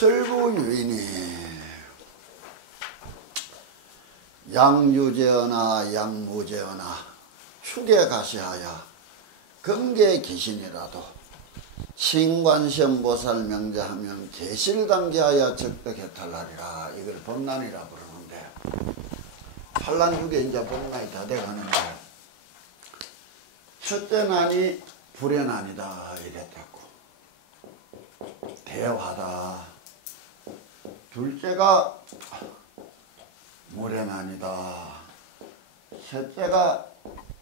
설부유인이 양유제어나 양무제어나 축에 가시하여 금계 귀신이라도 신관시험보살 명제하면 계실당기하여 적덕해탈날이라. 이걸 법난이라 부르는데, 환란육에 이제 법난이 다 돼가는데, 첫째 난이 불의 난이다 이랬다고. 대화다. 둘째가 물의 난이다. 셋째가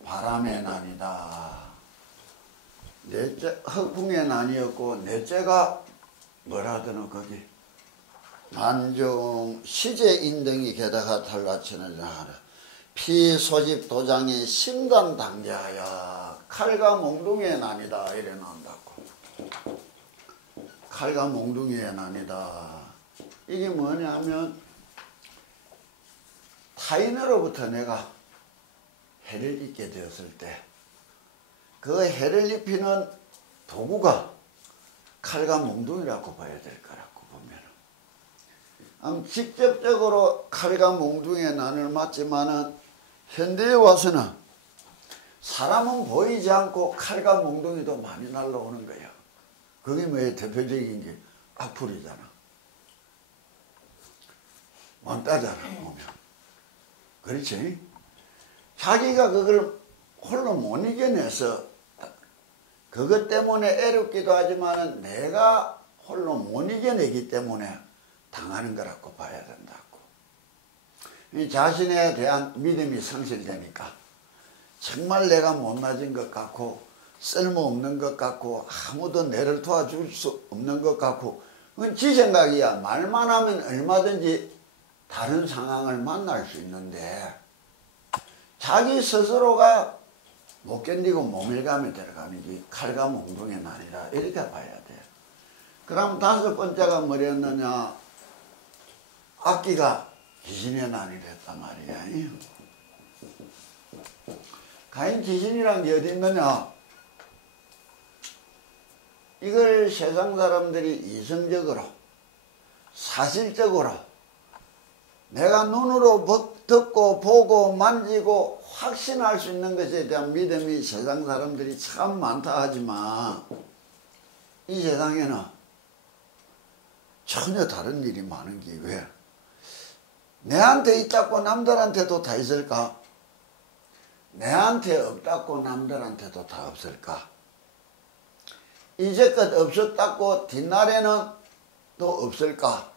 바람의 난이다. 넷째 허풍의 난이었고, 넷째가 뭐라더노 거기 난중 시제인등이 게다가 탈라치는 하라. 피소집 도장이 심단당자하여 칼과 몽둥이의 난이다 이래 나온다고. 칼과 몽둥이의 난이다. 이게 뭐냐 하면 타인으로부터 내가 해를 입게 되었을 때 그 해를 입히는 도구가 칼과 몽둥이라고 봐야 될 거라고 보면, 직접적으로 칼과 몽둥이의 난을 맞지만은 현대에 와서는 사람은 보이지 않고 칼과 몽둥이도 많이 날라오는 거예요. 그게 왜 대표적인 게 악플이잖아. 왕따잖아 보면. 그렇지? 자기가 그걸 홀로 못 이겨내서 그것 때문에 애롭기도 하지만 내가 홀로 못 이겨내기 때문에 당하는 거라고 봐야 된다고. 이 자신에 대한 믿음이 상실되니까 정말 내가 못나진 것 같고 쓸모없는 것 같고 아무도 내를 도와줄 수 없는 것 같고, 그건 지 생각이야. 말만 하면 얼마든지 다른 상황을 만날 수 있는데 자기 스스로가 못 견디고 모밀감에 들어가는 게 칼과 몽둥이는 아니라 이렇게 봐야 돼. 그럼 다섯 번째가 뭐랬느냐? 악기가 귀신의 난이랬단 말이야. 과연 귀신이란 게 어디 있느냐? 이걸 세상 사람들이 이성적으로 사실적으로 내가 눈으로 듣고 보고 만지고 확신할 수 있는 것에 대한 믿음이 세상 사람들이 참 많다 하지만 이 세상에는 전혀 다른 일이 많은 게 왜? 내한테 있다고 남들한테도 다 있을까? 내한테 없다고 남들한테도 다 없을까? 이제껏 없었다고 뒷날에는 또 없을까?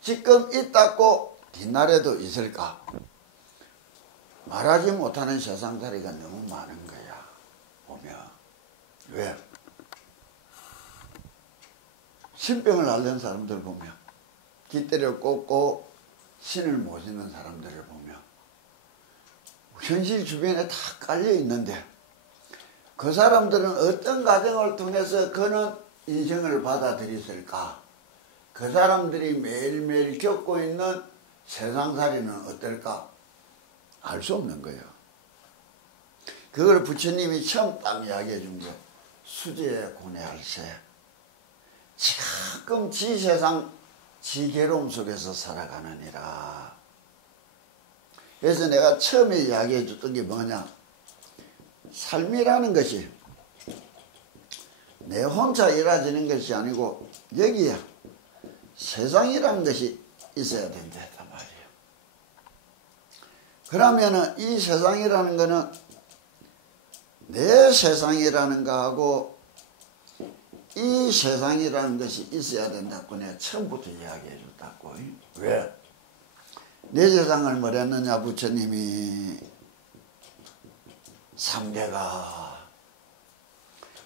지금 있다고 뒷날에도 있을까? 말하지 못하는 세상살이가 너무 많은 거야 보면. 왜? 신병을 앓는 사람들 보면, 깃대를 꽂고 신을 모시는 사람들을 보면 현실 주변에 다 깔려 있는데 그 사람들은 어떤 과정을 통해서 그는 인생을 받아들였을까? 그 사람들이 매일매일 겪고 있는 세상살이는 어떨까? 알 수 없는 거예요. 그걸 부처님이 처음 딱 이야기해 준 게 수제에 고뇌할세. 지금 지 세상 지 괴로움 속에서 살아가느니라. 그래서 내가 처음에 이야기해 줬던 게 뭐냐? 삶이라는 것이 내 혼자 이루어지는 것이 아니고 여기야 세상이라는 것이 있어야 된다 했단 말이에요. 그러면은 이 세상이라는 거는 내 세상이라는 거하고 이 세상이라는 것이 있어야 된다고 내가 처음부터 이야기해 줬다고. 왜? 내 세상을 뭐랬느냐 부처님이 삼계가,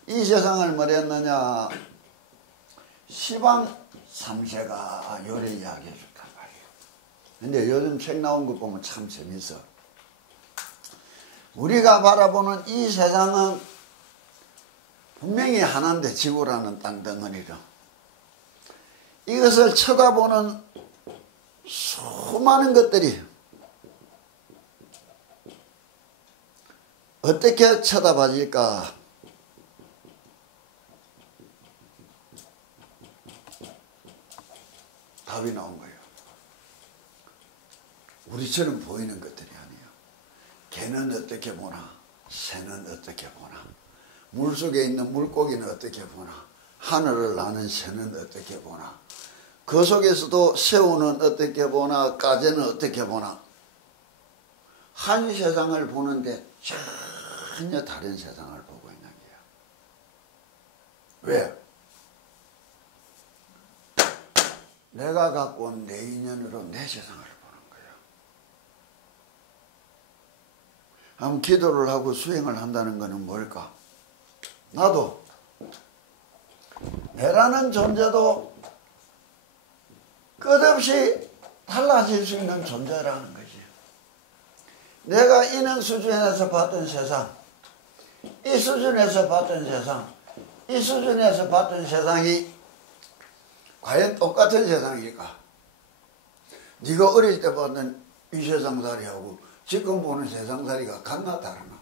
이 세상을 뭐랬느냐 시방 삼세가 요래 이야기해 줬단 말이에요. 근데 요즘 책 나온 거 보면 참 재밌어. 우리가 바라보는 이 세상은 분명히 하나인데, 지구라는 땅덩어리로 이것을 쳐다보는 수많은 것들이 어떻게 쳐다봐질까? 답이 나온 거예요. 우리처럼 보이는 것들이 아니에요. 개는 어떻게 보나, 새는 어떻게 보나, 물속에 있는 물고기는 어떻게 보나, 하늘을 나는 새는 어떻게 보나, 그 속에서도 새우는 어떻게 보나, 까제는 어떻게 보나, 한 세상을 보는데 전혀 다른 세상을 보고 있는 거야. 왜? 내가 갖고 온 내 인연으로 내 세상을 보는 거예요. 한번 기도를 하고 수행을 한다는 것은 뭘까? 나도 내라는 존재도 끝없이 달라질 수 있는 존재라는 거지. 내가 있는 수준에서 봤던 세상, 이 수준에서 봤던 세상, 이 수준에서 봤던 세상이 과연 똑같은 세상일까? 네가 어릴 때 봤던 이 세상살이하고 지금 보는 세상살이가 같나 다르나?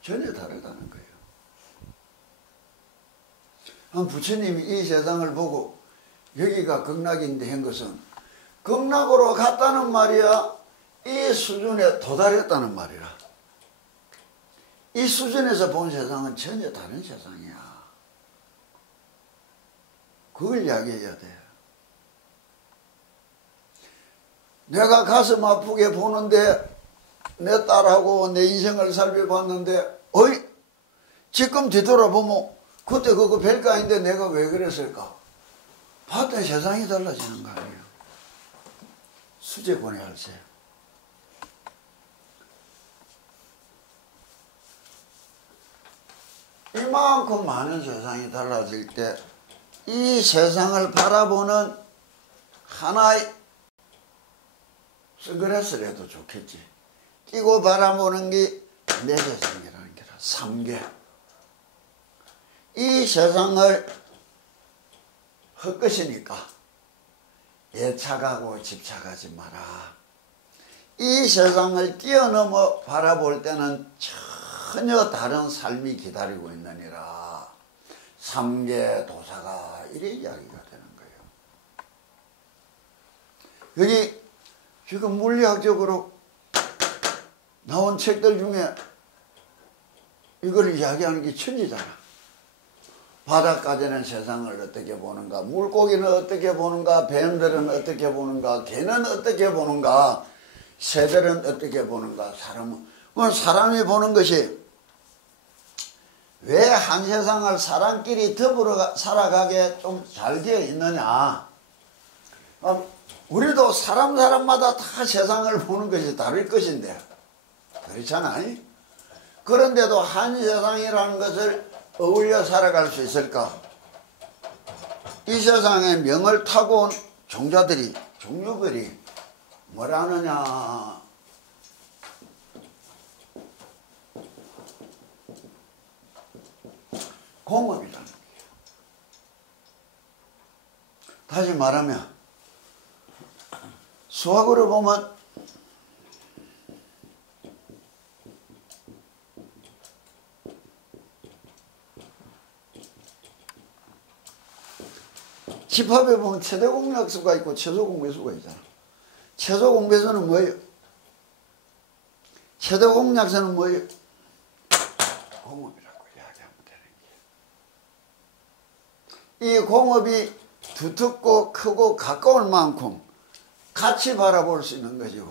전혀 다르다는 거예요. 부처님이 이 세상을 보고 여기가 극락인데 한 것은 극락으로 갔다는 말이야, 이 수준에 도달했다는 말이라. 이 수준에서 본 세상은 전혀 다른 세상이야. 그걸 이야기해야 돼. 내가 가슴 아프게 보는데 내 딸하고 내 인생을 살펴봤는데 어이 지금 뒤돌아보면 그때 그거 별거 아닌데 내가 왜 그랬을까? 봤던 세상이 달라지는 거 아니에요. 수제권의 할세. 이만큼 많은 세상이 달라질 때 이 세상을 바라보는 하나의 선글라스라도 좋겠지. 끼고 바라보는 게 내 세상이라는 게라. 삼계. 이 세상을 헛것이니까 애착하고 집착하지 마라. 이 세상을 뛰어넘어 바라볼 때는 전혀 다른 삶이 기다리고 있느니라. 삼계 도사가 이래 이야기가 되는 거예요. 여기 지금 물리학적으로 나온 책들 중에 이걸 이야기하는 게 천지잖아. 바다까지는 세상을 어떻게 보는가, 물고기는 어떻게 보는가, 뱀들은 어떻게 보는가, 개는 어떻게 보는가, 새들은 어떻게 보는가, 사람이 보는 것이 왜 한 세상을 사람끼리 더불어 살아가게 좀 잘 되어 있느냐. 우리도 사람마다 다 세상을 보는 것이 다를 것인데 그렇잖아. 그런데도 한 세상이라는 것을 어울려 살아갈 수 있을까? 이 세상에 명을 타고 온 종류들이 뭐라느냐. 공업이라는 거예요. 다시 말하면 수학으로 보면 집합에 보면 최대 공약수가 있고 최소 공배수가 있잖아. 최소 공배수는 뭐예요? 최대 공약수는 뭐예요? 공업이라고 이야기하면 되는 거예요. 이 공업이 두텁고 크고 가까울 만큼 같이 바라볼 수 있는 것이고,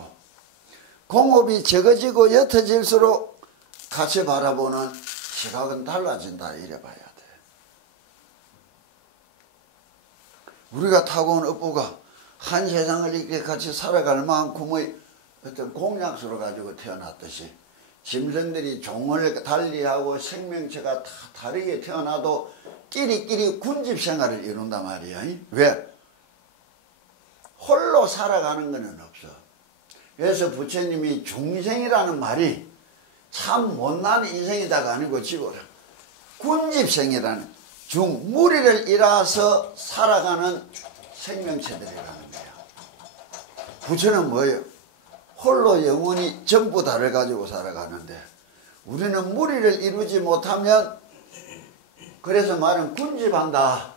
공업이 적어지고 옅어질수록 같이 바라보는 시각은 달라진다 이래 봐야 돼. 우리가 타고 온 업보가 한 세상을 이렇게 같이 살아갈 만큼의 어떤 공약수를 가지고 태어났듯이 짐승들이 종을 달리하고 생명체가 다 다르게 태어나도 끼리끼리 군집 생활을 이룬단 말이야. 왜? 홀로 살아가는 것은 없어. 그래서 부처님이 중생이라는 말이 참 못난 인생이다가 아니고 지고라. 군집생이라는 무리를 이뤄서 살아가는 생명체들이라는 거야. 부처는 뭐예요? 홀로 영원히 전부 다를 가지고 살아가는데 우리는 무리를 이루지 못하면, 그래서 말은 군집한다.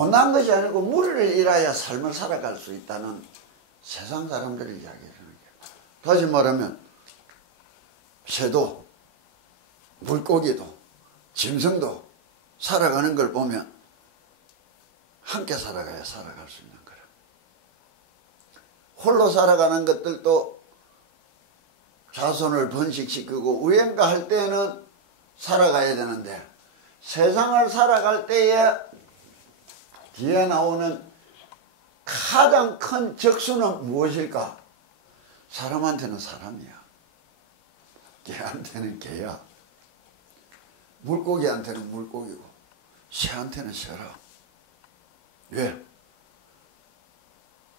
못난 것이 아니고 무리를 잃어야 삶을 살아갈 수 있다는 세상 사람들이 이야기해 주는 거예요. 다시 말하면 새도 물고기도 짐승도 살아가는 걸 보면 함께 살아가야 살아갈 수 있는 거라. 홀로 살아가는 것들도 자손을 번식시키고 우연가 할 때에는 살아가야 되는데 세상을 살아갈 때에 뒤에 나오는 가장 큰 적수는 무엇일까? 사람한테는 사람이야. 개한테는 개야. 물고기한테는 물고기고 새한테는 새라. 왜?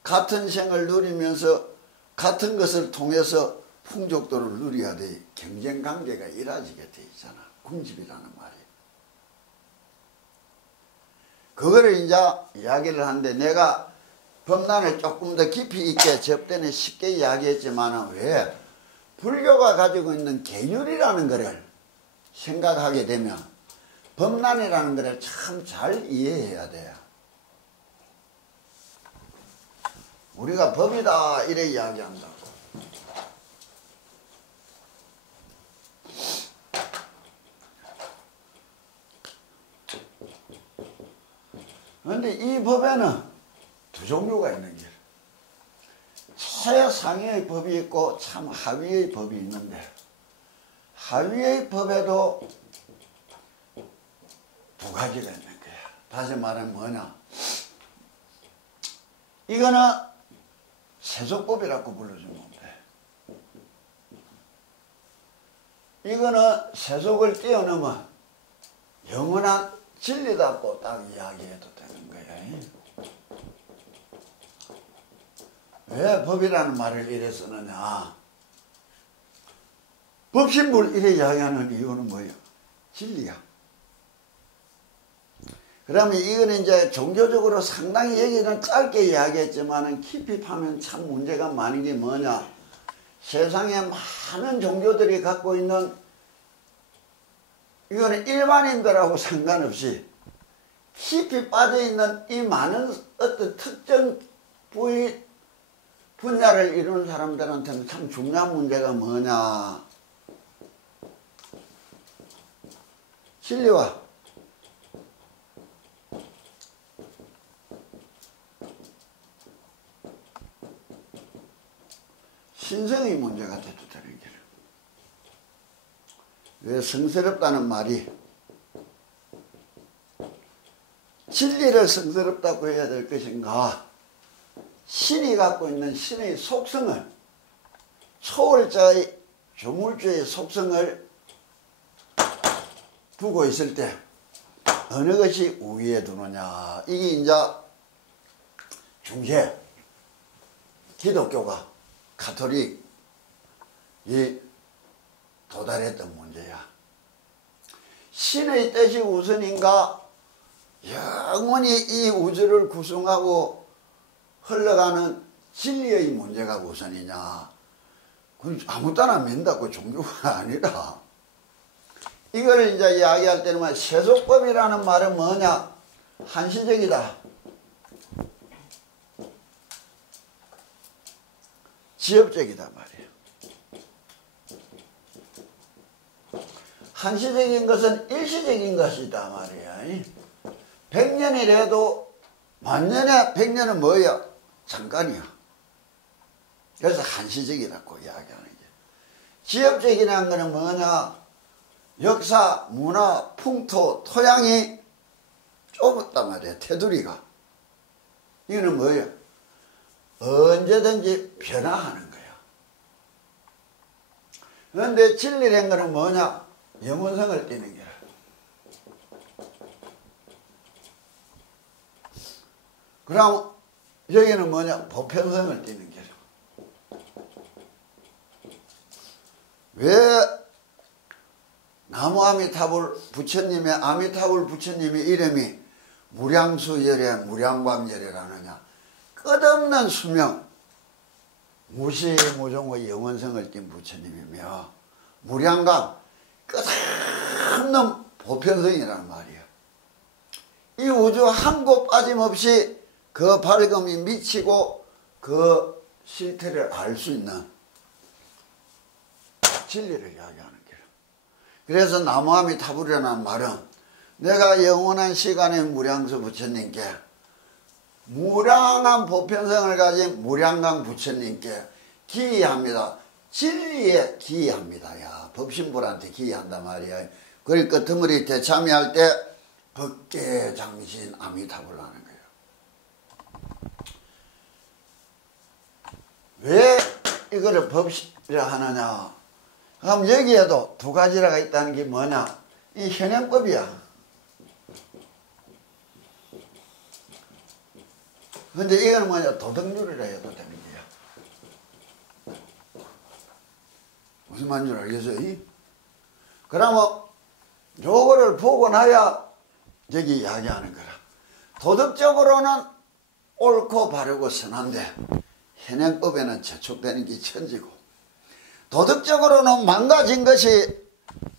같은 생을 누리면서 같은 것을 통해서 풍족도를 누려야 돼. 경쟁관계가 이루어지게 돼 있잖아. 궁집이라는 말이. 그거를 이제 이야기를 하는데 내가 법난을 조금 더 깊이 있게 접대는 쉽게 이야기했지만 왜 불교가 가지고 있는 계율이라는 것을 생각하게 되면 법난이라는 것을 참 잘 이해해야 돼요. 우리가 법이다 이래 이야기한다고. 그런데 이 법에는 두 종류가 있는 게 최상위의 법이 있고 참 하위의 법이 있는데 하위의 법에도 두 가지가 있는 거야. 다시 말하면 뭐냐, 이거는 세속법이라고 불러주면 돼. 이거는 세속을 뛰어넘어 영원한 진리다고 딱 이야기해도 되는 거야. 왜 법이라는 말을 이래 쓰느냐, 법신불 이래 이야기하는 이유는 뭐예요? 진리야. 그러면 이거는 이제 종교적으로 상당히 얘기는 짧게 이야기했지만 깊이 파면 참 문제가 많은 게 뭐냐, 세상에 많은 종교들이 갖고 있는, 이거는 일반인들하고 상관없이 깊이 빠져있는 이 많은 어떤 특정 분야를 이루는 사람들한테는 참 중요한 문제가 뭐냐, 진리와 신성의 문제가 돼도 되는 거예요. 왜 성스럽다는 말이 진리를 성스럽다고 해야 될 것인가, 신이 갖고 있는 신의 속성을, 초월자의 조물주의 속성을 두고 있을 때 어느 것이 우위에 두느냐, 이게 이제 중세 기독교가 가톨릭이 도달했던 문제야. 신의 뜻이 우선인가, 영원히 이 우주를 구성하고 흘러가는 진리의 문제가 우선이냐, 그건 아무 때나 믿는다고 종교가 아니라, 이걸 이제 이야기할 때는 세속법이라는 말은 뭐냐, 한시적이다, 지엽적이다 말이에요. 한시적인 것은 일시적인 것이다 말이야. 100년이라도 만년에 100년은 뭐야? 잠깐이야. 그래서 한시적이라고 이야기하는 게. 지엽적이라는 것은 뭐냐? 역사, 문화, 풍토, 토양이 좁았단 말이야. 테두리가. 이거는 뭐예요? 언제든지 변화하는 거야. 그런데 진리란 것은 뭐냐? 영원성을 띠는 거야. 그럼 여기는 뭐냐? 보편성을 띠는 거야. 왜 나무 아미타불 부처님의 아미타불 부처님의 이름이 무량수열의 무량광열이라느냐? 끝없는 수명, 무시무종의 영원성을 띈 부처님이며, 무량광, 끝없는 보편성이란 말이야. 이 우주 한 곳 빠짐없이 그 밝음이 미치고 그 실태를 알 수 있는 진리를 이야기하는 길. 그래서 나무함이 타부려는 말은 내가 영원한 시간의 무량수 부처님께, 무량한 보편성을 가진 무량강 부처님께 기의합니다. 진리에 기의합니다. 야, 법신불한테 기의한단 말이야. 그러니까 드물이 대참여할 때 법계장신 아미타불을 하는 거예요. 왜 이거를 법신이라 하느냐? 그럼 여기에도 두 가지라가 있다는 게 뭐냐? 이 현행법이야. 근데 이거는 뭐냐? 도덕률이라 해도 되는 거야. 무슨 말인지 알겠어요? 그러면 요거를 보고 나야 여기 이야기하는 거라. 도덕적으로는 옳고 바르고 선한데 현행법에는 저촉되는 게 천지고, 도덕적으로는 망가진 것이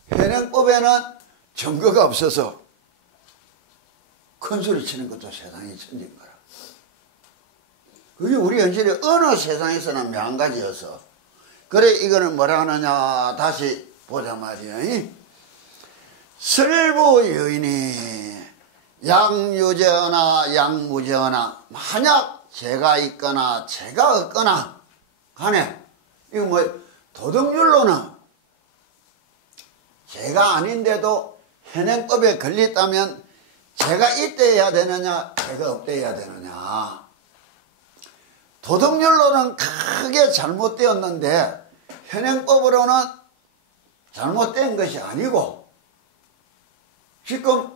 현행법에는 증거가 없어서 큰 소리 치는 것도 세상이 천지인 거라. 그게 우리 현실이 어느 세상에서나 명가지여서. 그래 이거는 뭐라 하느냐 다시 보자 말이야. 설부 여인이 양유제하나 양무제하나, 만약 죄가 있거나 죄가 없거나 간에, 이거 뭐 도덕률로는 죄가 아닌데도 현행법에 걸렸다면 죄가 있대 해야 되느냐 죄가 없대 해야 되느냐. 도덕률로는 크게 잘못되었는데 현행법으로는 잘못된 것이 아니고, 지금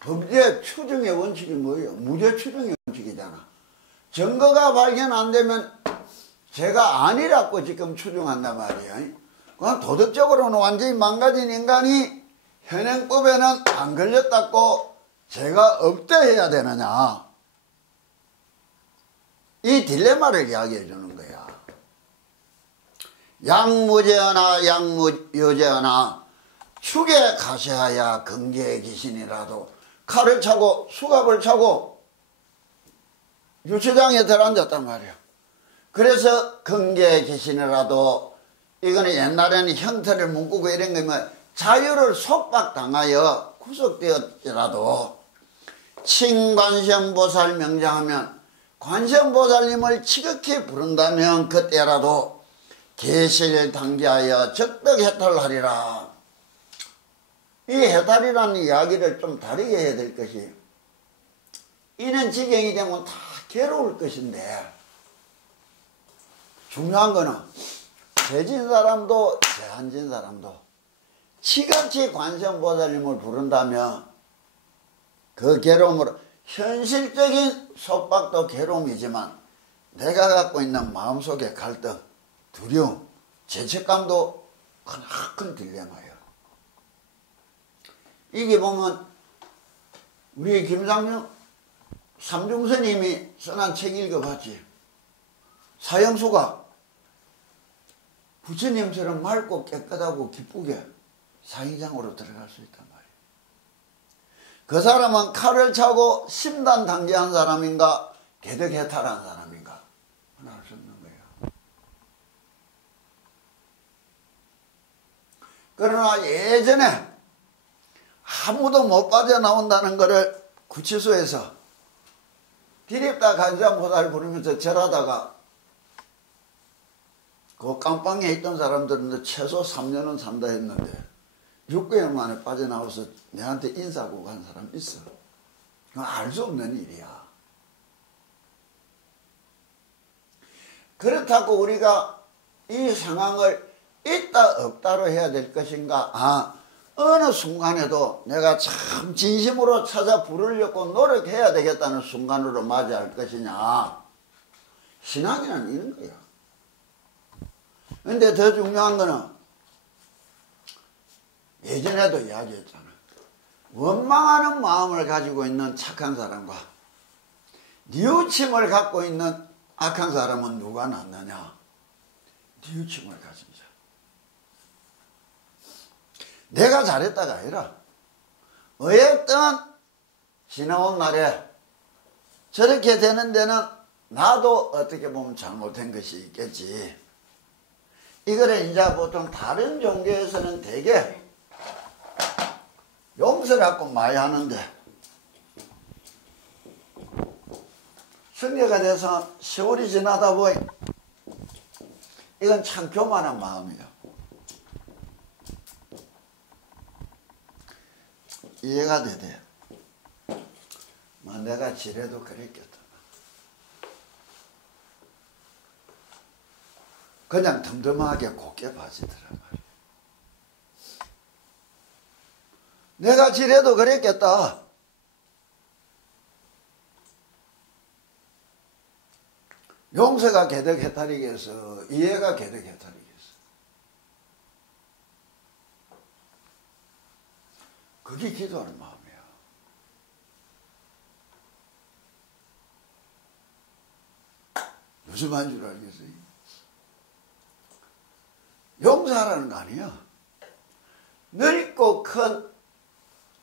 범죄 추정의 원칙이 뭐예요? 무죄 추정의 원칙이잖아. 증거가 발견 안 되면 죄가 아니라고 지금 추정한단 말이야. 그럼 도덕적으로는 완전히 망가진 인간이 현행법에는 안 걸렸다고 죄가 없대 해야 되느냐. 이 딜레마를 이야기해 주는 거야. 양무죄하나 양무여죄하나 축에 가셔야 근계의 귀신이라도 칼을 차고 수갑을 차고 유치장에 들어앉았단 말이야. 그래서 근계의 귀신이라도, 이거는 옛날에는 형태를 문구고 이런 거면 자유를 속박당하여 구속되었더라도 친관세음보살 명장하면 관세음보살님을 지극히 부른다면 그때라도 계시를 당기하여 적덕해탈하리라. 이 해탈이라는 이야기를 좀 다르게 해야 될 것이, 이는 지경이 되면 다 괴로울 것인데, 중요한 거는 죄진 사람도 죄 안 진 사람도 지극히 관세음보살님을 부른다면 그 괴로움으로, 현실적인 속박도 괴로움이지만 내가 갖고 있는 마음속의 갈등, 두려움, 죄책감도 큰 딜레마예요. 이게 보면 우리 김상중 삼중스님이 써난 책 읽어봤지. 사형수가 부처님처럼 맑고 깨끗하고 기쁘게 사형장으로 들어갈 수 있단 말이에요. 그 사람은 칼을 차고 심단 당기한 사람인가 개덕해탈한 사람인가 하나 알 수 없는 거예요. 그러나 예전에 아무도 못 빠져나온다는 것을 구치소에서 디립다 간장보살 부르면서 절하다가 그 깜빵에 있던 사람들은 최소 3년은 산다 했는데 6개월 만에 빠져나와서 내한테 인사하고 간 사람 있어. 그건 알 수 없는 일이야. 그렇다고 우리가 이 상황을 있다 없다로 해야 될 것인가? 어느 순간에도 내가 참 진심으로 찾아 부르려고 노력해야 되겠다는 순간으로 맞이할 것이냐. 신앙이란 이런 거야. 근데 더 중요한 거는 예전에도 이야기했잖아. 원망하는 마음을 가지고 있는 착한 사람과 뉘우침을 갖고 있는 악한 사람은 누가 낫느냐? 뉘우침을 가진 자. 내가 잘했다가 아니라 어쨌든 지나온 날에 저렇게 되는 데는 나도 어떻게 보면 잘못한 것이 있겠지. 이거를 이제 보통 다른 종교에서는 되게 용서라고 많이 하는데 성례가 돼서 세월이 지나다 보니 이건 참 교만한 마음이야. 이해가 되대. 내가 지레도 그랬겠다. 그냥 덤덤하게 곱게 봐지더란 말이야. 내가 지레도 그랬겠다. 용서가 개덕해탈이겠어. 이해가 개덕해탈이겠어. 그게 기도하는 마음이야. 무슨 말인 줄 알겠어요? 용서하라는 거 아니야. 넓고 큰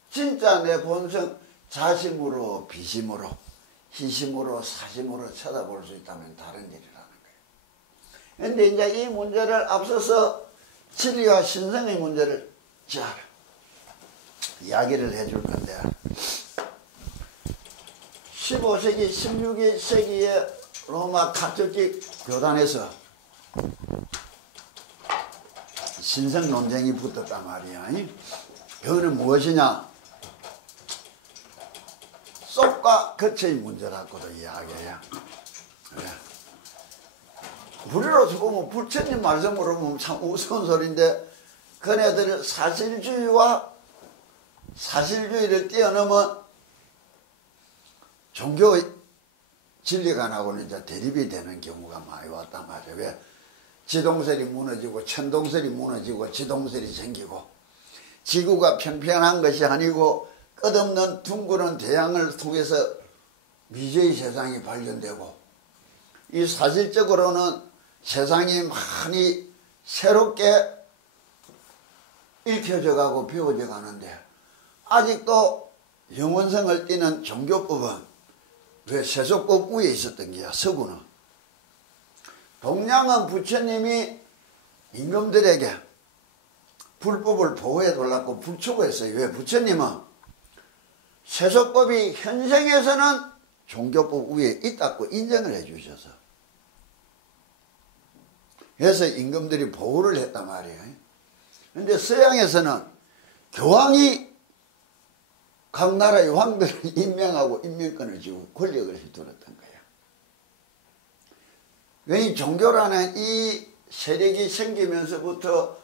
진짜 내 본성 자심으로 비심으로 희심으로 사심으로 쳐다볼 수 있다면 다른 일이라는 거예요. 그런데 이제 이 문제를 앞서서 진리와 신성의 문제를 잘 이야기를 해줄 건데 15세기 16세기에 로마 카톨릭 교단에서 신성 논쟁이 붙었단 말이야. 그거는 무엇이냐? 속과 겉의 문제라고도 이야기해요. 우리로서 보면 부처님 말씀으로 보면 참 우스운 소리인데 그네들은 사실주의와 사실주의를 뛰어넘은 종교의 진리관하고는 이제 대립이 되는 경우가 많이 왔단 말이에요. 왜? 지동설이 무너지고 천동설이 무너지고 지동설이 생기고 지구가 평평한 것이 아니고 끝없는 둥그런 대양을 통해서 미지의 세상이 발견되고 이 사실적으로는 세상이 많이 새롭게 읽혀져 가고 배워져 가는데 아직도 영원성을 띠는 종교법은 왜 세속법 위에 있었던 게야. 서구는 동양은 부처님이 임금들에게 불법을 보호해 달라고 불촉했어요. 왜? 부처님은 세속법이 현생에서는 종교법 위에 있다고 인정을 해 주셔서 그래서 임금들이 보호를 했단 말이에요. 그런데 서양에서는 교황이 각 나라의 왕들을 임명하고 임명권을 주고 권력을 휘둘렀던 거예요. 왜 종교라는 이 세력이 생기면서부터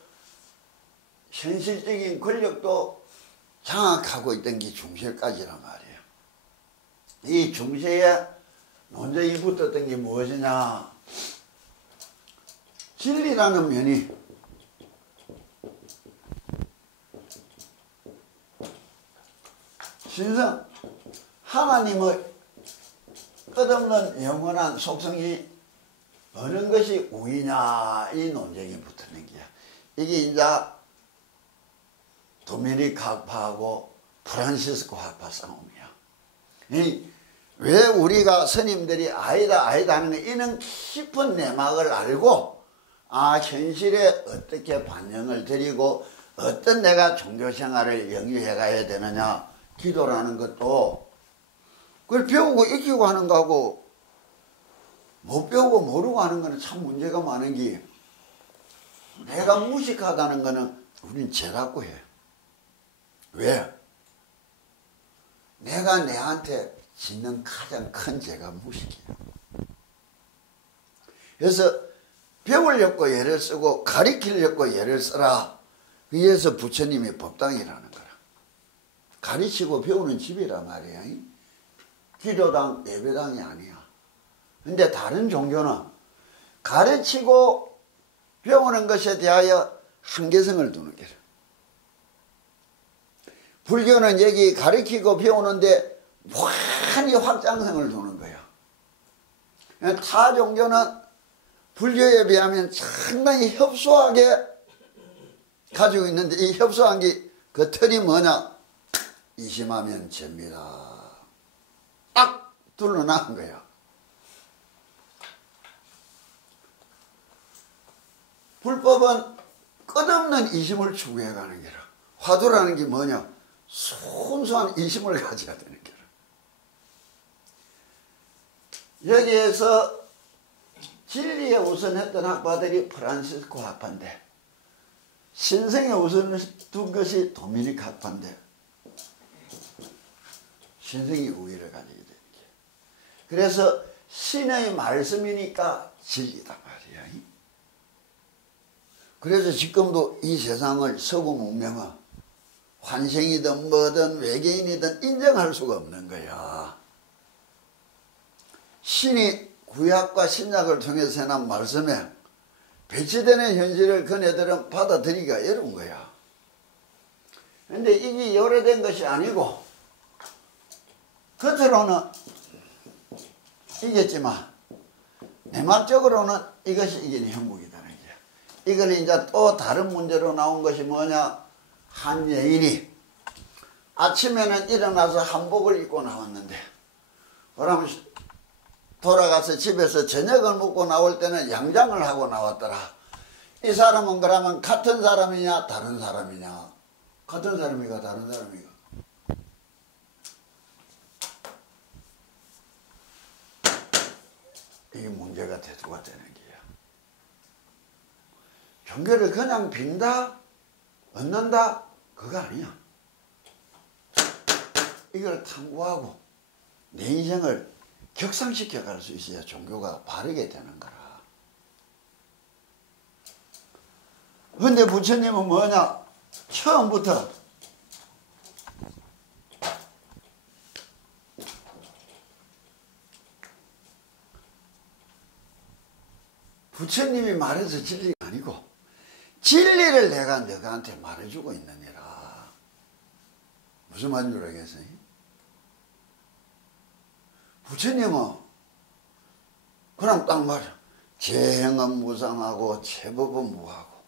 현실적인 권력도 장악하고 있던 게 중세까지란 말이에요. 이 중세에 논쟁이 붙었던 게 무엇이냐? 진리라는 면이 신성 하나님의 끝없는 영원한 속성이 어느 것이 우이냐 이 논쟁이 붙는 게야. 이게 이제 도미닉 학파하고 프란시스코 학파 싸움이야. 왜 우리가 스님들이 아니다 아니다 하는 거 이는 깊은 내막을 알고 현실에 어떻게 반영을 드리고 어떤 내가 종교생활을 영위해 가야 되느냐. 기도라는 것도 그걸 배우고 익히고 하는 거하고 못 배우고 모르고 하는 거는 참 문제가 많은 게 내가 무식하다는 거는 우린 죄라고 해. 왜? 내가 내한테 짓는 가장 큰 죄가 무식이야. 그래서 배우려고 예를 쓰고 가리키려고 예를 써라. 그래서 부처님이 법당이라는 거라. 가르치고 배우는 집이란 말이야. 기도당, 예배당이 아니야. 근데 다른 종교는 가르치고 배우는 것에 대하여 한계성을 두는 게라. 불교는 여기 가르치고 배우는데 완전히 확장성을 두는 거야. 타 종교는 불교에 비하면 상당히 협소하게 가지고 있는데 이 협소한 게 그 틀이 뭐냐? 이심하면 죄입니다. 둘러나간 거야. 불법은 끝없는 이심을 추구해가는 게라. 화두라는 게 뭐냐? 순수한 이심을 가져야 되는 게라. 여기에서 진리에 우선했던 학파들이 프란시스코 학파인데, 신성에 우선을 둔 것이 도미닉 학파인데, 신성이 우위를 가지게 되는 게. 그래서 신의 말씀이니까 진리다 말이야. 그래서 지금도 이 세상을 서구 문명은 환생이든 뭐든 외계인이든 인정할 수가 없는 거야. 신이 구약과 신약을 통해서 해난 말씀에 배치되는 현실을 그네들은 받아들이기가 어려운 거야. 근데 이게 오래된 것이 아니고 겉으로는 이겼지만 내막적으로는 이것이 이긴 형국이다는 거야. 이걸 이제 또 다른 문제로 나온 것이 뭐냐? 한 여인이 아침에는 일어나서 한복을 입고 나왔는데, 그러면 돌아가서 집에서 저녁을 먹고 나올 때는 양장을 하고 나왔더라. 이 사람은 그러면 같은 사람이냐 다른 사람이냐? 같은 사람이가 다른 사람이가? 이게 문제가 대두가 되는 게야. 종교를 그냥 빈다? 얻는다? 그거 아니야. 이걸 탐구하고 내 인생을 격상시켜 갈 수 있어야 종교가 바르게 되는 거라. 근데 부처님은 뭐냐? 처음부터 부처님이 말해서 진리가 아니고 진리를 내가 너한테 말해주고 있는 거라. 무슨 말인 줄 알겠어요? 부처님은 그럼 딱 말이야. 재행은 무상하고 제법은 무하고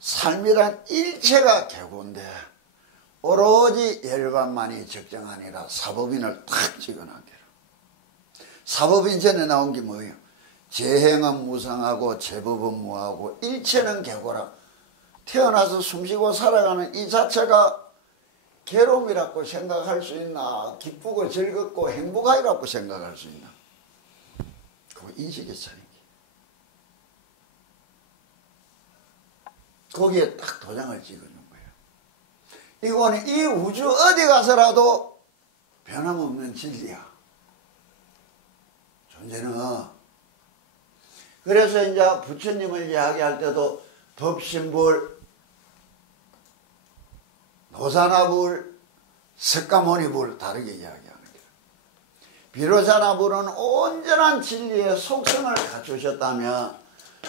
삶이란 일체가 개고인데 오로지 열반만이 적정하니라. 사법인을 탁 찍어놨기로. 사법인 전에 나온 게 뭐예요? 재행은 무상하고 제법은 무하고 일체는 개고라. 태어나서 숨쉬고 살아가는 이 자체가 괴로움이라고 생각할 수 있나? 기쁘고 즐겁고 행복하리라고 생각할 수 있나? 그거 인식의 차이지. 거기에 딱 도장을 찍어준 거예요. 이거는 이 우주 어디 가서라도 변함없는 진리야. 존재는. 그래서 이제 부처님을 이야기할 때도 법신불, 노사나불, 석가모니불 다르게 이야기하는 거예요. 비로자나불은 온전한 진리의 속성을 갖추셨다면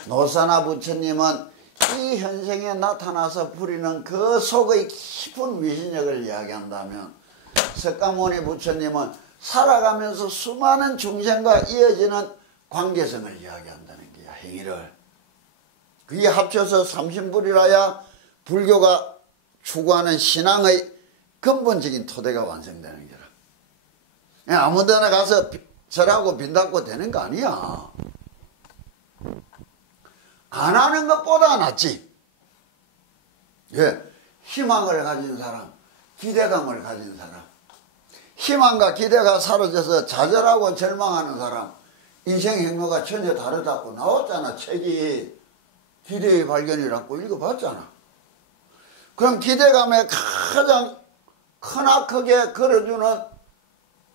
노사나 부처님은 이 현생에 나타나서 부리는 그 속의 깊은 위신력을 이야기한다면 석가모니 부처님은 살아가면서 수많은 중생과 이어지는 관계성을 이야기한다는 거야. 행위를. 그게 합쳐서 삼신불이라야 불교가 추구하는 신앙의 근본적인 토대가 완성되는 거라. 아무 데나 가서 절하고 빈닫고 되는 거 아니야. 안 하는 것보다 낫지. 예, 희망을 가진 사람, 기대감을 가진 사람, 희망과 기대가 사라져서 좌절하고 절망하는 사람, 인생 행로가 전혀 다르다고 나왔잖아. 책이 기대의 발견이라고 읽어봤잖아. 그럼 기대감에 가장 크나크게 걸어주는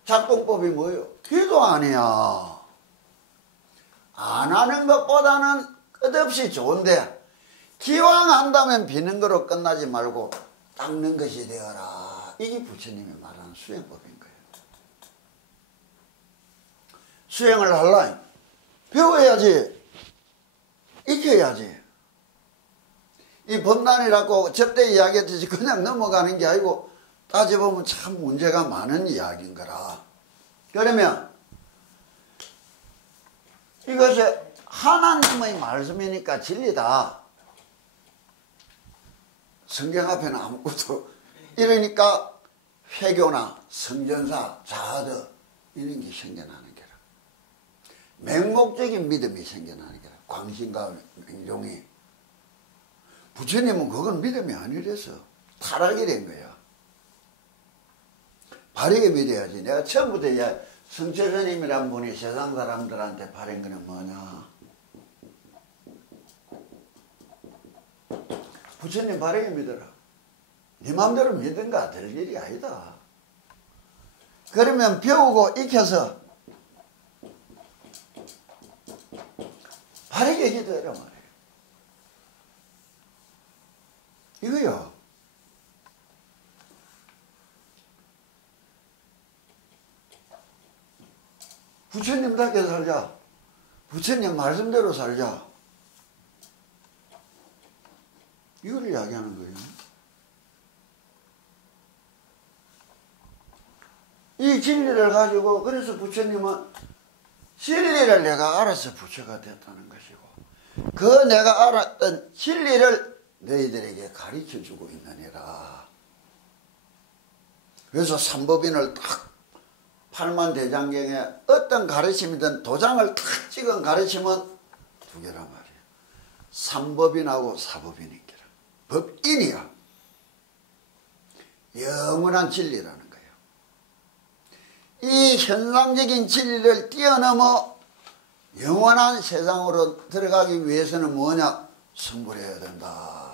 작동법이 뭐예요? 기도 아니야. 안 하는 것보다는 끝없이 좋은데 기왕 한다면 비는 거로 끝나지 말고 닦는 것이 되어라. 이게 부처님이 말하는 수행법인 거예요. 수행을 하려면 배워야지. 익혀야지. 이 법난이라고 접대 이야기했듯이 그냥 넘어가는 게 아니고 따져보면 참 문제가 많은 이야기인 거라. 그러면 이것이 하나님의 말씀이니까 진리다. 성경 앞에는 아무것도. 이러니까 회교나 성전사, 자아드 이런 게 생겨나는 게라. 맹목적인 믿음이 생겨나는 게라. 광신과 명종이. 부처님은 그건 믿음이 아니래서 타락이 된 거야. 바르게 믿어야지. 내가 처음부터 성철스님이란 분이 세상 사람들한테 바른 거는 뭐냐. 부처님 바르게 믿어라. 네 마음대로 믿든가 될 일이 아니다. 그러면 배우고 익혀서 바르게 기도해라 말이에요. 이거요. 부처님답게 살자. 부처님 말씀대로 살자. 이걸 이야기하는 거예요. 이 진리를 가지고 그래서 부처님은 진리를 내가 알아서 부처가 됐다는 것이고 그 내가 알았던 진리를 너희들에게 가르쳐주고 있느니라. 그래서 삼법인을 딱 팔만대장경에 어떤 가르침이든 도장을 탁 찍은 가르침은 두 개란 말이에요. 삼법인하고 사법인인 게라. 법인이야. 영원한 진리라는 거예요. 이 현상적인 진리를 뛰어넘어 영원한 세상으로 들어가기 위해서는 뭐냐? 성불해야 된다.